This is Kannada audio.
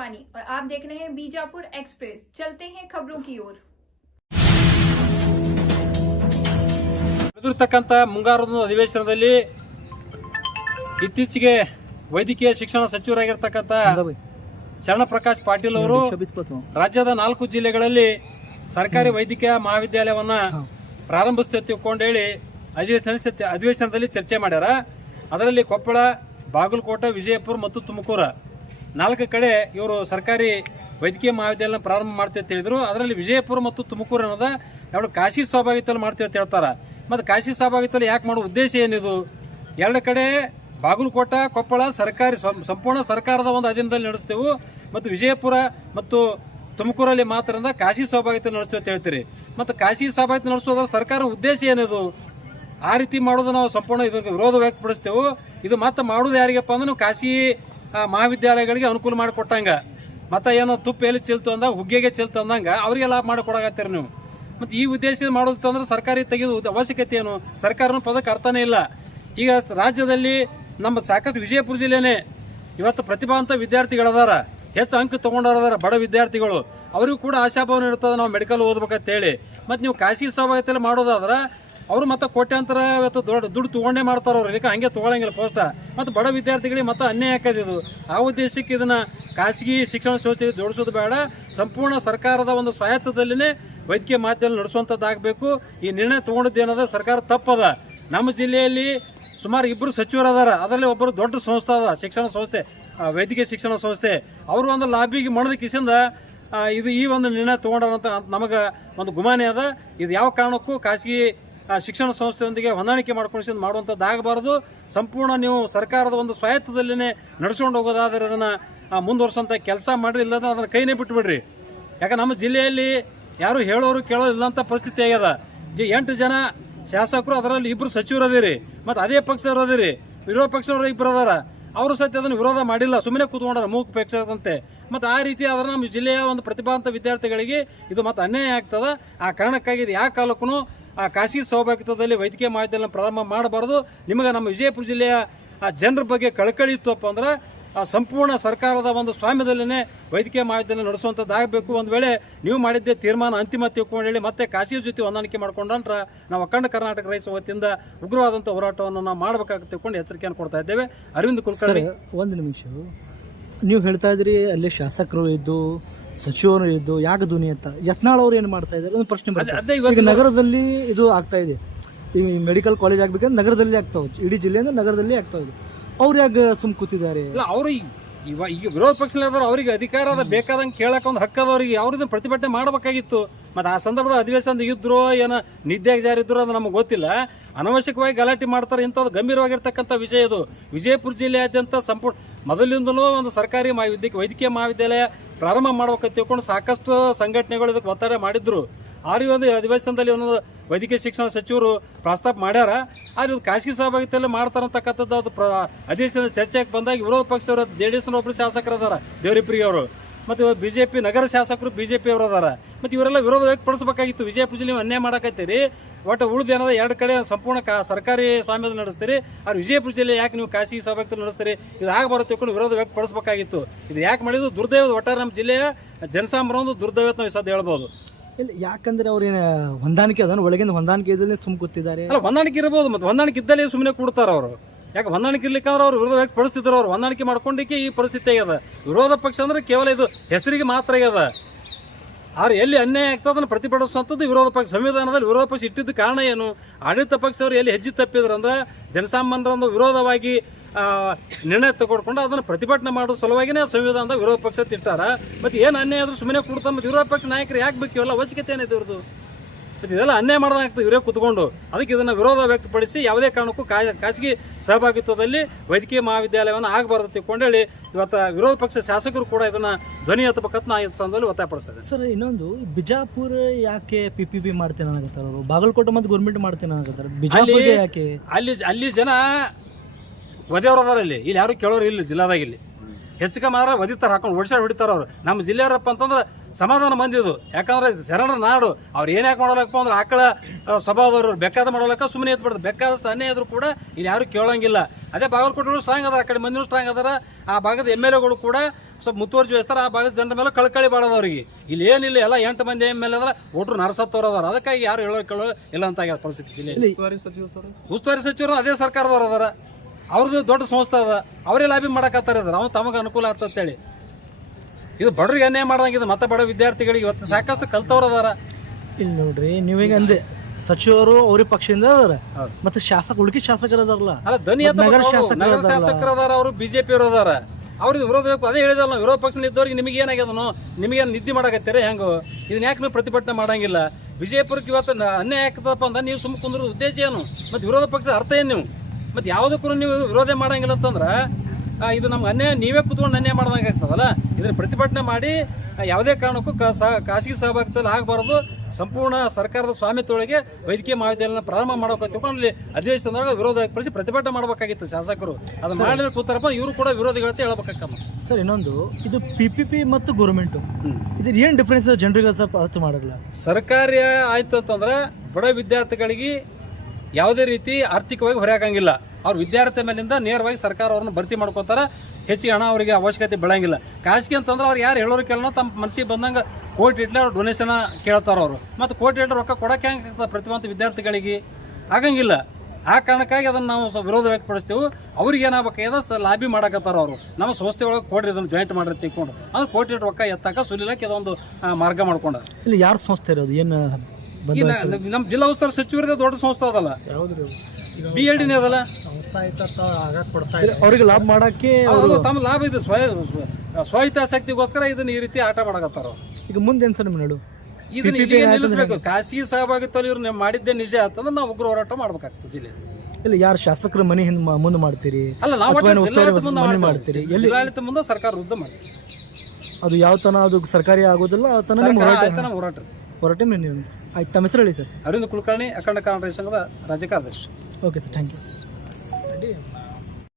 शिवानी और आप देख रहे हैं बीजापुर एक्सप्रेस। चलते हैं खबरों की ओर। ಎದುರಿರ್ತಕ್ಕಂಥ ಮುಂಗಾರು ಅಧಿವೇಶನದಲ್ಲಿ ಇತ್ತೀಚೆಗೆ ವೈದ್ಯಕೀಯ ಶಿಕ್ಷಣ ಸಚಿವರಾಗಿರ್ತಕ್ಕಂಥ ಶರಣಪ್ರಕಾಶ್ ಪಾಟೀಲ್ ಅವರು ರಾಜ್ಯದ 4 ಜಿಲ್ಲೆಗಳಲ್ಲಿ ಸರ್ಕಾರಿ ವೈದ್ಯಕೀಯ ಮಹಾವಿದ್ಯಾಲಯವನ್ನ ಪ್ರಾರಂಭಿಸುತ್ತೆ ತಿಳ್ಕೊಂಡು ಹೇಳಿ ಅಧಿವೇಶನದಲ್ಲಿ ಚರ್ಚೆ ಮಾಡ್ಯಾರ. ಅದರಲ್ಲಿ ಕೊಪ್ಪಳ, ಬಾಗಲಕೋಟೆ, ವಿಜಯಪುರ ಮತ್ತು ತುಮಕೂರು 4 ಕಡೆ ಇವರು ಸರ್ಕಾರಿ ವೈದ್ಯಕೀಯ ಮಹಾವಿದ್ಯಾಲಯ ಪ್ರಾರಂಭ ಮಾಡ್ತೀವಿ ಅಂತ ಹೇಳಿದ್ರು. ಅದರಲ್ಲಿ ವಿಜಯಪುರ ಮತ್ತು ತುಮಕೂರು ಅನ್ನೋದ ಎರಡು ಖಾಸಗಿ ಸಹಭಾಗಿತ್ವದಲ್ಲಿ ಮಾಡ್ತೀವಿ ಅಂತ ಹೇಳ್ತಾರೆ. ಮತ್ತು ಖಾಸಗಿ ಸಹಭಾಗಿತ್ವದಲ್ಲಿ ಯಾಕೆ ಮಾಡೋ ಉದ್ದೇಶ ಏನಿದು? 2 ಕಡೆ ಬಾಗಲಕೋಟೆ, ಕೊಪ್ಪಳ ಸರ್ಕಾರಿ ಸಂಪೂರ್ಣ ಸರ್ಕಾರದ ಒಂದು ಅಧೀನದಲ್ಲಿ ನಡೆಸ್ತೇವೆ ಮತ್ತು ವಿಜಯಪುರ ಮತ್ತು ತುಮಕೂರಲ್ಲಿ ಮಾತ್ರ ಖಾಸಗಿ ಸಹಭಾಗಿತ್ವ ನಡೆಸ್ತೇವೆ ಅಂತ ಹೇಳ್ತೀರಿ. ಮತ್ತು ಖಾಸಗಿ ಸಹಭಾಗಿತ್ವ ನಡೆಸೋದ್ರ ಸರ್ಕಾರದ ಉದ್ದೇಶ ಏನಿದು? ಆ ರೀತಿ ಮಾಡೋದು ನಾವು ಸಂಪೂರ್ಣ ಇದಕ್ಕೆ ವಿರೋಧ ವ್ಯಕ್ತಪಡಿಸ್ತೇವೆ. ಇದು ಮತ್ತೆ ಮಾಡೋದು ಯಾರಿಗಪ್ಪ ಅಂದ್ರೆ ನಾವು ಖಾಸಗಿ ಮಹಾವಿದ್ಯಾಲಯಗಳಿಗೆ ಅನುಕೂಲ ಮಾಡಿಕೊಟ್ಟಂಗೆ, ಮತ್ತು ಏನೋ ತುಪ್ಪ ಎಲ್ಲಿ ಚೆಲ್ತು ಅಂದಾಗ ಹುಗ್ಗೆಗೆ ಚೆಲ್ತು ಅಂದಂಗೆ ಅವರಿಗೆ ಲಾಭ ಮಾಡಿಕೊಡಾಕತ್ತೀರಿ ನೀವು. ಮತ್ತು ಈ ಉದ್ದೇಶದಿಂದ ಮಾಡೋದಂದ್ರೆ ಸರ್ಕಾರಿ ತೆಗೆದು ಅವಶ್ಯಕತೆ ಏನು? ಸರ್ಕಾರನ ಪದಕ್ಕೆ ಅರ್ಥನೇ ಇಲ್ಲ. ಈಗ ರಾಜ್ಯದಲ್ಲಿ ನಮ್ಮ ಸಾಕಷ್ಟು ವಿಜಯಪುರ ಜಿಲ್ಲೆನೇ ಇವತ್ತು ಪ್ರತಿಭಾವಂತ ವಿದ್ಯಾರ್ಥಿಗಳದಾರ, ಹೆಚ್ಚು ಅಂಕ ತೊಗೊಂಡವ್ರದಾರ, ಬಡ ವಿದ್ಯಾರ್ಥಿಗಳು. ಅವರಿಗೂ ಕೂಡ ಆಶಾಭಾವನೆ ಇರ್ತದೆ ನಾವು ಮೆಡಿಕಲ್ ಓದ್ಬೇಕಂತ ಹೇಳಿ. ಮತ್ತು ನೀವು ಖಾಸಗಿ ಸಹಭಾಗಿತ್ವದಲ್ಲಿ ಮಾಡೋದಾದ್ರೆ ಅವರು ಮತ್ತೆ ಕೋಟ್ಯಾಂತರ ಇವತ್ತು ದುಡ್ಡು ತೊಗೊಂಡೇ ಮಾಡ್ತಾರೆ. ಅವ್ರು ಇದಕ್ಕೆ ಹಂಗೆ ತೊಗೊಳಂಗಿಲ್ಲ ಪೋಸ್ಟ. ಮತ್ತು ಬಡ ವಿದ್ಯಾರ್ಥಿಗಳಿಗೆ ಮತ್ತೆ ಅನ್ಯಾಯ ಆಗೋದಿದು. ಆ ಉದ್ದೇಶಕ್ಕೆ ಇದನ್ನು ಖಾಸಗಿ ಶಿಕ್ಷಣ ಸಂಸ್ಥೆಗೆ ಜೋಡಿಸೋದು ಬೇಡ. ಸಂಪೂರ್ಣ ಸರ್ಕಾರದ ಒಂದು ಸ್ವಾಯತ್ತದಲ್ಲಿನೇ ವೈದ್ಯಕೀಯ ಮಾಧ್ಯಮ ನಡೆಸುವಂಥದ್ದಾಗಬೇಕು. ಈ ನಿರ್ಣಯ ತೊಗೊಂಡಿದ್ದೇನದ ಸರ್ಕಾರ ತಪ್ಪದ. ನಮ್ಮ ಜಿಲ್ಲೆಯಲ್ಲಿ ಸುಮಾರು 2 ಸಚಿವರದಾರ, ಅದರಲ್ಲಿ ಒಬ್ಬರು ದೊಡ್ಡ ಸಂಸ್ಥೆ ಅದ, ಶಿಕ್ಷಣ ಸಂಸ್ಥೆ, ವೈದ್ಯಕೀಯ ಶಿಕ್ಷಣ ಸಂಸ್ಥೆ. ಅವರು ಒಂದು ಲಾಬಿಗೆ ಮಣದ ಕಿಸಿಂದ ಇದು ಈ ಒಂದು ನಿರ್ಣಯ ತೊಗೊಂಡಂತ ನಮಗೆ ಒಂದು ಗುಮಾನಿ ಅದ. ಇದು ಯಾವ ಕಾರಣಕ್ಕೂ ಖಾಸಗಿ ಶಿಕ್ಷಣ ಸಂಸ್ಥೆಯೊಂದಿಗೆ ಹೊಂದಾಣಿಕೆ ಮಾಡ್ಕೊಂಡು ಮಾಡುವಂಥದ್ದಾಗಬಾರ್ದು. ಸಂಪೂರ್ಣ ನೀವು ಸರ್ಕಾರದ ಒಂದು ಸ್ವಾಯತ್ತದಲ್ಲಿನೇ ನಡ್ಸ್ಕೊಂಡು ಹೋಗೋದಾದ್ರೆ ಅದನ್ನು ಮುಂದುವರ್ಸೋಂಥ ಕೆಲಸ ಮಾಡಿರಿ, ಇಲ್ಲದ ಅದನ್ನು ಕೈನೇ ಬಿಟ್ಟುಬಿಡ್ರಿ. ಯಾಕೆ ನಮ್ಮ ಜಿಲ್ಲೆಯಲ್ಲಿ ಯಾರು ಹೇಳೋರು ಕೇಳೋರು ಇಲ್ಲಂಥ ಪರಿಸ್ಥಿತಿ ಆಗ್ಯದ. 8 ಜನ ಶಾಸಕರು, ಅದರಲ್ಲಿ 2 ಸಚಿವರು ಅದಿರಿ, ಮತ್ತು ಅದೇ ಪಕ್ಷದವ್ರು ಅದಿರಿ, ವಿರೋಧ ಪಕ್ಷದವರು 2 ಅದಾರ. ಅವರು ಸತ್ಯ ಅದನ್ನು ವಿರೋಧ ಮಾಡಿಲ್ಲ, ಸುಮ್ಮನೆ ಕೂತ್ಕೊಂಡಾರ ಮೂಕ ಪಕ್ಷದಂತೆ. ಮತ್ತು ಆ ರೀತಿ ಆದ್ರೆ ನಮ್ಮ ಜಿಲ್ಲೆಯ ಒಂದು ಪ್ರತಿಭಾವಂತ ವಿದ್ಯಾರ್ಥಿಗಳಿಗೆ ಇದು ಮತ್ತೆ ಅನ್ಯಾಯ ಆಗ್ತದೆ. ಆ ಕಾರಣಕ್ಕಾಗಿ ಇದು ಯಾವ ಕಾಲಕ್ಕೂ ಆ ಖಾಸಗಿ ಸಹಭಾಗಿತ್ವದಲ್ಲಿ ವೈದ್ಯಕೀಯ ಮಹಾವಿದ್ಯಾಲಯ ಪ್ರಾರಂಭ ಮಾಡಬಾರ್ದು. ನಿಮಗೆ ನಮ್ಮ ವಿಜಯಪುರ ಜಿಲ್ಲೆಯ ಜನರ ಬಗ್ಗೆ ಕಳಕಳಿ ಇತ್ತಪ್ಪ ಅಂದ್ರೆ ಸಂಪೂರ್ಣ ಸರ್ಕಾರದ ಒಂದು ಸ್ವಾಮ್ಯದಲ್ಲೇ ವೈದ್ಯಕೀಯ ಮಹಾವಿದ್ಯಾಲಯ ನಡೆಸುವಂಥದ್ದಾಗಬೇಕು. ಒಂದು ವೇಳೆ ನೀವು ಮಾಡಿದ್ದೆ ತೀರ್ಮಾನ ಅಂತಿಮ ತಿಳ್ಕೊಂಡು ಹೇಳಿ ಮತ್ತೆ ಖಾಸಗಿ ಜೊತೆ ಹೊಂದಾಣಿಕೆ ಮಾಡ್ಕೊಂಡ್ರೆ ನಾವು ಅಖಂಡ ಕರ್ನಾಟಕ ರೈತ ವತಿಯಿಂದ ಉಗ್ರವಾದಂಥ ಹೋರಾಟವನ್ನು ನಾವು ಮಾಡಬೇಕಾಗುತ್ತೆ ತಿಳ್ಕೊಂಡು ಎಚ್ಚರಿಕೆಯನ್ನು ಕೊಡ್ತಾ ಇದ್ದೇವೆ. ಅರವಿಂದ್ ಕುಲಕರ್ಣಿ, ಒಂದು ನಿಮಿಷ, ನೀವು ಹೇಳ್ತಾ ಇದ್ರಿ ಅಲ್ಲಿ ಶಾಸಕರು ಇದ್ದು ಸಚಿವರು ಇದ್ದು ಯಾಕೆ ಧ್ವನಿ ಅಂತ. ಯತ್ನಾಳ್ ಅವ್ರು ಏನು ಮಾಡ್ತಾ ಇದ್ದಾರೆ ಒಂದು ಪ್ರಶ್ನೆ ಬರ್ತದೆ. ಈಗ ನಗರದಲ್ಲಿ ಇದು ಆಗ್ತಾ ಇದೆ, ಈಗ ಮೆಡಿಕಲ್ ಕಾಲೇಜ್ ಆಗ್ಬೇಕಂದ್ರೆ ನಗರದಲ್ಲಿ ಆಗ್ತಾವೆ, ಇಡೀ ಜಿಲ್ಲೆಯಿಂದ ನಗರದಲ್ಲಿ ಆಗ್ತಾ ಇದೆ. ಅವ್ರು ಯಾಕೆ ಸುಮ್ ಕೂತಿದ್ದಾರೆ? ಇಲ್ಲ, ಅವರು ಈಗ ವಿರೋಧ ಪಕ್ಷದವರು ಅವರಿಗೆ ಅಧಿಕಾರ ಅದ, ಬೇಕಾದಂಗೆ ಕೇಳಕ್ಕೆ ಒಂದು ಹಕ್ಕದವ್ರಿಗೆ ಅವ್ರದ್ದು ಪ್ರತಿಭಟನೆ ಮಾಡಬೇಕಾಗಿತ್ತು. ಮತ್ತು ಆ ಸಂದರ್ಭದ ಅಧಿವೇಶನದ ಇದ್ರು ಏನೋ ನಿದ್ಯಾಗ ಜಾರಿ ಇದ್ರು ಅದು ನಮಗೆ ಗೊತ್ತಿಲ್ಲ. ಅನವಶ್ಯಕವಾಗಿ ಗಲಾಟೆ ಮಾಡ್ತಾರೆ. ಇಂಥದ್ದು ಗಂಭೀರವಾಗಿರ್ತಕ್ಕಂಥ ವಿಷಯ ಇದು. ವಿಜಯಪುರ ಜಿಲ್ಲೆಯಾದ್ಯಂತ ಸಂಪೂರ್ಣ ಮೊದಲಿಂದಲೂ ಒಂದು ಸರ್ಕಾರಿ ವೈದ್ಯಕೀಯ ಮಹಾವಿದ್ಯಾಲಯ ಪ್ರಾರಂಭ ಮಾಡ್ಬೇಕಂತ ತಿಳ್ಕೊಂಡು ಸಾಕಷ್ಟು ಸಂಘಟನೆಗಳು ಇದಕ್ಕೆ ಒತ್ತಾಯ ಮಾಡಿದ್ರು. ಆರು ಒಂದು ಅಧಿವೇಶನದಲ್ಲಿ ಒಂದು ವೈದ್ಯಕೀಯ ಶಿಕ್ಷಣ ಸಚಿವರು ಪ್ರಸ್ತಾಪ ಮಾಡ್ಯಾರ. ಆದ್ರೆ ಇದು ಖಾಸಗಿ ಸಹಭಾಗಿತ್ವದಲ್ಲಿ ಮಾಡ್ತಾರಂತಕ್ಕಂಥದ್ದು ಅದು ಅಧಿವೇಶನದ ಚರ್ಚೆಗೆ ಬಂದಾಗ ವಿರೋಧ ಪಕ್ಷದವರು JDS ಒಬ್ಬರು ಶಾಸಕರು ಅದಾರ, ದೇವರಿಪ್ರಿಯ ಅವರು, ಮತ್ತು BJP ನಗರ ಶಾಸಕರು BJP ಅವರು ಅದಾರ. ಮತ್ತು ಇವರೆಲ್ಲ ವಿರೋಧ ವ್ಯಕ್ತಪಡಿಸಬೇಕಾಗಿತ್ತು. ವಿಜಯಪುರ ಜಿಲ್ಲೆ ಅನ್ಯಾಯ ಮಾಡಕತ್ತೀರಿ. ಒಟ್ಟು ಉಳಿದೇನದ 2 ಕಡೆ ಸಂಪೂರ್ಣ ಸರ್ಕಾರಿ ಸ್ವಾಮ್ಯದ ನಡೆಸ್ತೀರಿ. ಆದ್ರೆ ವಿಜಯಪುರ ಜಿಲ್ಲೆ ಯಾಕೆ ನೀವು ಖಾಸಗಿ ಸಹಭಾಗಿತ್ವ ನಡೆಸ್ತೀರಿ? ಇದು ಆಗಬಾರದು ತಿಳ್ಕೊಂಡು ವಿರೋಧ ವ್ಯಕ್ತಪಡಿಸಬೇಕಾಗಿತ್ತು. ಇದು ಯಾಕೆ ಮಾಡಿದ್ದು ದುರ್ದೈವದ. ಒಟ್ಟಾರೆ ನಮ್ಮ ಜಿಲ್ಲೆಯ ಜನಸಾಮಾನ್ಯ ಒಂದು ದುರ್ದೈವತ ನಾವು ಸದ್ಯ ಹೇಳ್ಬೋದು. ಇಲ್ಲ, ಯಾಕಂದ್ರೆ ಅವ್ರೇನು ಹೊಂದಾಣಿಕೆ ಅದನ್ನು ಒಳಗಿಂದ ಹೊಂದಾಣಿಕೆ ಇದ್ದಲ್ಲಿ ಸುಮ್ ಕೂತಿದ್ದಾರೆ. ಅಲ್ಲ, ಹೊಂದಾಣಿಕೆ ಇರ್ಬೋದು, ಮತ್ತು ಹೊಂದಾಣಿಕೆ ಇದ್ದಲ್ಲಿ ಸುಮ್ಮನೆ ಕೊಡ್ತಾರ ಅವರು. ಯಾಕೆ ಹೊಂದಾಣಿಕೆ ಇರ್ಲಿಕ್ಕಂದ್ರೆ ಅವ್ರು ವಿರೋಧ ವ್ಯಕ್ತಪಡಿಸ್ತಿದ್ರು. ಅವ್ರು ಹೊಂದಾಣಿಕೆ ಮಾಡ್ಕೊಂಡಿಕ್ಕೆ ಈ ಪರಿಸ್ಥಿತಿ ಆಗ್ಯದ. ವಿರೋಧ ಪಕ್ಷ ಅಂದ್ರೆ ಕೇವಲ ಇದು ಹೆಸರಿಗೆ ಮಾತ್ರ ಆಗ್ಯದ. ಆದ್ರೆ ಎಲ್ಲಿ ಅನ್ಯಾಯ ಆಗ್ತದೆ ಅದನ್ನು ಪ್ರತಿಭಟಿಸುವಂಥದ್ದು ವಿರೋಧ ಪಕ್ಷ. ಸಂವಿಧಾನದಲ್ಲಿ ವಿರೋಧ ಪಕ್ಷ ಇಟ್ಟಿದ್ದ ಕಾರಣ ಏನು? ಆಡಳಿತ ಪಕ್ಷವರು ಎಲ್ಲಿ ಹೆಜ್ಜೆ ತಪ್ಪಿದ್ರಂದ್ರೆ ಜನಸಾಮಾನ್ಯರೊಂದು ವಿರೋಧವಾಗಿ ನಿರ್ಣಯ ತಗೊಂಡ್ಕೊಂಡು ಅದನ್ನು ಪ್ರತಿಭಟನೆ ಮಾಡೋ ಸಲುವಾಗಿನೇ ಸಂವಿಧಾನದ ವಿರೋಧ ಪಕ್ಷ ಇಟ್ಟಾರ. ಮತ್ತು ಏನು ಅನ್ಯಾಯ ಆದರೂ ಸುಮ್ಮನೆ ಕೊಡ್ತಾರೆ. ಮತ್ತು ವಿರೋಧ ಪಕ್ಷ ನಾಯಕರು ಯಾಕೆ ಬೇಕು? ಇವೆಲ್ಲ ಅವಶ್ಯಕತೆ ಏನಿದೆ ಇವ್ರದ್ದು? ಮತ್ತು ಇದೆಲ್ಲ ಅನ್ಯಾಯ ಮಾಡೋದಾಗ್ತದೆ ಇವರೇ ಕೂತ್ಕೊಂಡು. ಅದಕ್ಕೆ ಇದನ್ನು ವಿರೋಧ ವ್ಯಕ್ತಪಡಿಸಿ ಯಾವುದೇ ಕಾರಣಕ್ಕೂ ಖಾಸಗಿ ಸಹಭಾಗಿತ್ವದಲ್ಲಿ ವೈದ್ಯಕೀಯ ಮಹಾವಿದ್ಯಾಲಯವನ್ನು ಆಗಬಾರ್ದು ತಿಳ್ಕೊಂಡೇಳಿ ಇವತ್ತು ವಿರೋಧ ಪಕ್ಷ ಶಾಸಕರು ಕೂಡ ಇದನ್ನು ಧ್ವನಿ ಎತ್ತಬೇಕಂತ ನಾ ಈ ಸಂದರ್ಭದಲ್ಲಿ ಒತ್ತಾಯಪಡಿಸ್ತಾರೆ. ಸರ್, ಇನ್ನೊಂದು ಬಿಜಾಪುರ ಯಾಕೆ PPP ಮಾಡ್ತೇನೆ ಅನ್ನಕತ್ತಾರ ಅವರು? ಬಾಗಲಕೋಟೆ ಮತ್ತು ಗೌರ್ಮೆಂಟ್ ಮಾಡ್ತೇನೆ ಅನ್ನಕತ್ತಾರ. ಬಿಜಾಪುರ ಯಾಕೆ? ಅಲ್ಲಿ ಜನ ಒದೆಯವ್ರು ಅದಾರ. ಇಲ್ಲಿ ಯಾರು ಕೇಳೋರು ಇಲ್ಲ ಜಿಲ್ಲಾದಾಗ. ಇಲ್ಲಿ ಹೆಚ್ಚಿಗೆ ಮಾತ್ರ ಒದಿತಾರೆ, ಹಾಕೊಂಡು ಹೊಡಿತಾರ ಅವ್ರು. ನಮ್ಮ ಜಿಲ್ಲೆಯವರಪ್ಪ ಅಂತಂದ್ರೆ ಸಮಾಧಾನ ಬಂದಿದ್ದು. ಯಾಕಂದ್ರೆ ಶರಣರ ನಾಡು. ಅವ್ರು ಏನು ಯಾಕೆ ಮಾಡೋಲಕ್ಕಪ್ಪ ಅಂದ್ರೆ ಆಕಳ ಸ್ವಭಾವದವ್ರು ಬೇಕಾದ ಮಾಡೋಲಕ್ಕ ಸುಮ್ಮನೆ ಎತ್ಬಿಡ್ದು. ಬೇಕಾದಷ್ಟು ಅನ್ಯಾಯ ಇದ್ರು ಕೂಡ ಇಲ್ಲಿ ಯಾರು ಕೇಳೋಂಗಿಲ್ಲ. ಅದೇ ಬಾಗಲಕೋಟೆಗಳು ಸ್ಟ್ರಾಂಗ್ ಅದಾರ, ಆ ಕಡೆ ಮಂದಿನೂ ಸ್ಟ್ರಾಂಗ್ ಅದಾರ. ಆ ಭಾಗದ MLAಗಳು ಕೂಡ ಸ್ವಲ್ಪ ಮುತುವರ್ಜಿ ವಹಿಸ್ತಾರೆ. ಆ ಭಾಗದ ಜನರ ಮೇಲೆ ಕಳ್ಕಳಿ ಬಾಳದವ್ರಿಗೆ. ಇಲ್ಲಿ ಏನಿಲ್ಲ, ಎಲ್ಲ 8 ಮಂದಿ ಮೇಲೆ ಅದ್ರ ಒಟ್ರು ನರಸತ್ತವ್ರು ಅದಾರ. ಅದಕ್ಕಾಗಿ ಯಾರು ಹೇಳೋ ಇಲ್ಲ ಅಂತ ಆಗ್ಯಾದ ಪರಿಸ್ಥಿತಿ. ಇಲ್ಲಿ ಉಸ್ತುವಾರಿ ಸಚಿವರು ಅದೇ ಸರ್ಕಾರದವ್ರು ಅದಾರ. ಅವ್ರದ್ದು ದೊಡ್ಡ ಸಂಸ್ಥೆ ಅದ, ಅವರೇ ಲಾಬಿ ಮಾಡಕತ್ತಾರ. ಅವ್ನು ತಮಗೆ ಅನುಕೂಲ ಆಗ್ತಂತೇಳಿ ಇದು ಬಡವ್ರಿಗೆ ಅನ್ಯಾಯ ಮಾಡ್ದಂಗಿದೆ. ಮತ್ತೆ ಬಡ ವಿದ್ಯಾರ್ಥಿಗಳಿಗೆ ಇವತ್ತು ಸಾಕಷ್ಟು ಕಲ್ತವ್ರು ಅದಾರ. ಇಲ್ಲಿ ನೋಡ್ರಿ, ನೀವೀಗ ಅಂದೆ ಸಚಿವರು ಅವ್ರ ಪಕ್ಷದಿಂದ ಅದಾರ, ಮತ್ತೆ ಉಳ್ಕಿ ಶಾಸಕರು ಅದಾರಲ್ಲ, ಅಲ್ಲ ಧ್ವನಿ ನಗರ ಶಾಸಕರು ಅದಾರ, ಅವರು ಬಿಜೆಪಿ ಅವರು ಅದಾರ. ಅವ್ರಿಗೆ ವಿರೋಧ ಬೇಕು. ಅದೇ ಹೇಳಿದಲ್ಲ ನಾವು, ವಿರೋಧ ಪಕ್ಷ ನಿದ್ದವ್ರಿಗೆ ನಿಮಗೆ ಏನಾಗ್ಯದನು, ನಿಮಗೇನು ನಿದ್ದೆ ಮಾಡಕತ್ತೀರ ಹೆಂಗು? ಇದನ್ನ ಯಾಕೆ ನೀವು ಪ್ರತಿಭಟನೆ ಮಾಡಂಗಿಲ್ಲ? ವಿಜಯಪುರಕ್ಕೆ ಇವತ್ತು ಅನ್ಯಾಯ ಆಗ್ತದಪ್ಪ ಅಂದ್ರೆ ನೀವು ಸುಮ್ಮನೆ ಕುಂದ್ರ ಉದ್ದೇಶ ಏನು? ಮತ್ತು ವಿರೋಧ ಪಕ್ಷದ ಅರ್ಥ ಏನು ನೀವು? ಮತ್ತು ಯಾವುದಕ್ಕೂ ನೀವು ವಿರೋಧ ಮಾಡಂಗಿಲ್ಲ ಅಂತಂದ್ರೆ ಇದು ನಮ್ಗೆ ಅನ್ಯಾಯ, ನೀವೇ ಕೂತ್ಕೊಂಡು ಅನ್ಯಾಯ ಮಾಡ್ದಂಗೆ ಆಗ್ತದಲ್ಲ. ಇದನ್ನು ಪ್ರತಿಭಟನೆ ಮಾಡಿ ಯಾವುದೇ ಕಾರಣಕ್ಕೂ ಖಾಸಗಿ ಸಹಭಾಗಿತ್ವದಲ್ಲಿ ಆಗಬಾರ್ದು. ಸಂಪೂರ್ಣ ಸರ್ಕಾರದ ಸ್ವಾಮಿತ್ವೊಳಗೆ ವೈದ್ಯಕೀಯ ಮಹಾವಿದ್ಯಾಲಯನ ಪ್ರಾರಂಭ ಮಾಡೋಕೆ ಅಲ್ಲಿ ಅಧಿವೇಶನದಾಗ ವಿರೋಧ ವ್ಯಕ್ತಪಡಿಸಿ ಪ್ರತಿಭಟನೆ ಮಾಡಬೇಕಾಗಿತ್ತು ಶಾಸಕರು. ಅದು ಮಾಡಿದ್ರೆ ಕೂತಾರಪ್ಪ, ಇವರು ಕೂಡ ವಿರೋಧಿಗಳಂತ ಹೇಳ್ಬೇಕಮ್ಮ. ಸರ್, ಇನ್ನೊಂದು ಇದು PPP ಮತ್ತು ಗೌರ್ಮೆಂಟ್, ಇದ್ರ ಏನು ಡಿಫ್ರೆನ್ಸ್ ಜನರಿಗೆ ಸ್ವಲ್ಪ ಅರ್ಥ ಮಾಡಲ್ಲ. ಸರ್ಕಾರಿ ಆಯ್ತು ಅಂತಂದ್ರೆ ಬಡ ವಿದ್ಯಾರ್ಥಿಗಳಿಗೆ ಯಾವುದೇ ರೀತಿ ಆರ್ಥಿಕವಾಗಿ ಹೊರೆ ಹಾಕಂಗಿಲ್ಲ. ಅವ್ರ ವಿದ್ಯಾರ್ಥಿ ಮೇಲಿಂದ ನೇರವಾಗಿ ಸರ್ಕಾರ ಅವ್ರನ್ನ ಭರ್ತಿ ಮಾಡ್ಕೋತಾರ. ಹೆಚ್ಚಿಗೆ ಹಣ ಅವರಿಗೆ ಅವಶ್ಯಕತೆ ಬೆಳಂಗಿಲ್ಲ. ಖಾಸಗಿ ಅಂತಂದ್ರೆ ಅವ್ರು ಯಾರು ಹೇಳೋರು ಕೇಳೋಣ, ತಮ್ಮ ಮನಸ್ಸಿಗೆ ಬಂದಂಗೆ ಕೋಟಿ ಇಟ್ಲೆ ಅವ್ರು ಡೊನೇಷನ್ ಕೇಳ್ತಾರ ಅವರು. ಮತ್ತು ಕೋಟಿ ಇಟ್ಲೆ ರೊಕ್ಕ ಕೊಡೋಕೆ ಹೆಂಗೆ ಆಗ್ತದೆ ಪ್ರತಿಭಾವಂತ ವಿದ್ಯಾರ್ಥಿಗಳಿಗೆ? ಆಗಂಗಿಲ್ಲ. ಆ ಕಾರಣಕ್ಕಾಗಿ ಅದನ್ನು ನಾವು ವಿರೋಧ ವ್ಯಕ್ತಪಡಿಸ್ತೇವೆ. ಅವ್ರಿಗೆ ಏನಾಗಬೇಕಾಗ್ಯದ ಲಾಬಿ ಮಾಡಕತ್ತಾರ ಅವರು. ನಮ್ಮ ಸಂಸ್ಥೆ ಒಳಗೆ ಕೊಡ್ರಿ, ಇದನ್ನು ಜಾಯಿಂಟ್ ಮಾಡ್ರಿ ತಿಳ್ಕೊಂಡು ಅಂದ್ರೆ ಕೋಟಿ ಇಟ್ಟು ರೊಕ್ಕ ಎತ್ತಾಕ ಸುಲಿಲಕ್ಕೆ ಇದೊಂದು ಮಾರ್ಗ ಮಾಡ್ಕೊಂಡ. ಇಲ್ಲಿ ಯಾರು ಸಂಸ್ಥೆ ಇರೋದು? ಏನು ನಮ್ಮ ಜಿಲ್ಲಾ ಉಸ್ತುವಾರಿ ಸಚಿವರದೇ ದೊಡ್ಡ ಸಂಸ್ಥೆ ಅದಲ್ಲ, BLDನೇ ಅದಲ್ಲ. ಅವ್ರಿಗೆ ಲಾಭ ಮಾಡಕ್ಕೆ ತಮ್ಮ ಲಾಭ ಇದು ಸ್ವಹಿತಾಸಕ್ತಿಗೋಸ್ಕರ ಇದನ್ನ ಈ ರೀತಿ ಆಟ ಮಾಡಕತ್ತಾರ. ಈಗ ಮುಂದೆ ಏನು ಸರ್ ನಿಮ್ಮ ನಡು ಇದನ್ನ ಇಲ್ಲಿಗೆ ನಿಲ್ಲಿಸಬೇಕು. ಖಾಸಗಿ ಸಹಭಾಗಿತ್ವ ಇವ್ರು ಮಾಡಿದ್ದೇ ನಿಜ ಅಂತಂದ್ರೆ ನಾವು ಉಗ್ರ ಹೋರಾಟ ಮಾಡ್ಬೇಕಾಗ್ತದೆ ಜಿಲ್ಲೆ. ಇಲ್ಲ, ಯಾರು ಶಾಸಕರ ಮನೆ ಹಿಂದೆ ಮುಂದೆ ಮಾಡ್ತೀರಿ? ಅಲ್ಲ, ನಾವು ಮಾಡ್ತೀರಿ. ಜಿಲ್ಲಾಡಳಿತ ಮುಂದೆ ಸರ್ಕಾರ ವಿರುದ್ಧ ಮಾಡ್ತೀವಿ. ಅದು ಯಾವ ತನ ಅದು ಸರ್ಕಾರಿ ಆಗೋದಿಲ್ಲ, ಆ ತನ ಹೋರಾಟ ನೀವು. ಆಯ್ತು, ತಮ್ಮ ಹೆಸರು ಹೇಳಿ ಸರ್. ಅರವಿಂದ್ ಕುಲಕರ್ಣಿ, ಅಖಂಡ ಕನ್ನಡ ಸಂಘದ ರಾಜ್ಯ ಕಾರ್ಯದರ್ಶಿ. Okay sir, thank you.